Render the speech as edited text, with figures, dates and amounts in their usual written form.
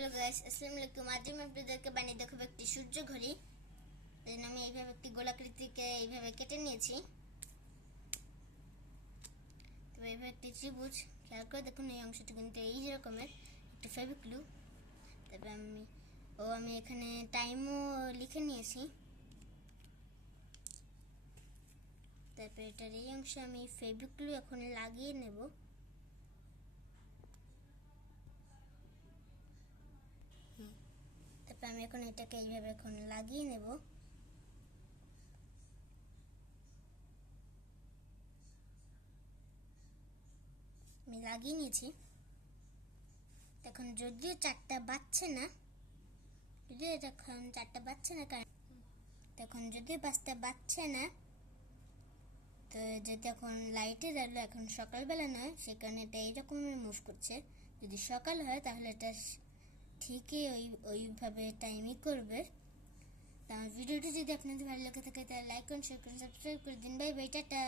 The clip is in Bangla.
হ্যালো গাইস, আসসালামু আলাইকুম। আজ আমি আপনাদেরকে বানিয়ে দেখাবো একটি সূর্য ঘড়ি। এই জন্য আমি এইভাবে একটি গোলাকৃতিকে এইভাবে কেটে নিয়েছি। তবে এইভাবে একটি ত্রিভুজ খেয়াল করে দেখুন, এই অংশটি কিন্তু এই রকমের একটি ফেভিক্লু। তবে আমি এখানে টাইমও লিখে নিয়েছি। তারপরে এটার এই অংশে আমি ফেভিক্লু এখন লাগিয়ে নেব। তারপর আমি এখন এটাকে এইভাবে এখন লাগিয়ে নেব। আমি লাগিয়ে নিয়েছি। এখন যদিও চারটা বাজছে না, কারণ তখন যদিও 5টা বাজছে না, তো যেহেতু এখন লাইটের আলো, এখন সকালবেলা নয়, সে কারণে এটা এইরকমের মুভ করছে। যদি সকাল হয় তাহলে এটা ঠিকই ওইভাবে টাইমই করবে। তো আমার ভিডিওটি যদি আপনাদের ভালো লেগে থাকে তাহলে লাইক করুন, শেয়ার করুন, সাবস্ক্রাইব করে দিন। Bye bye, tata.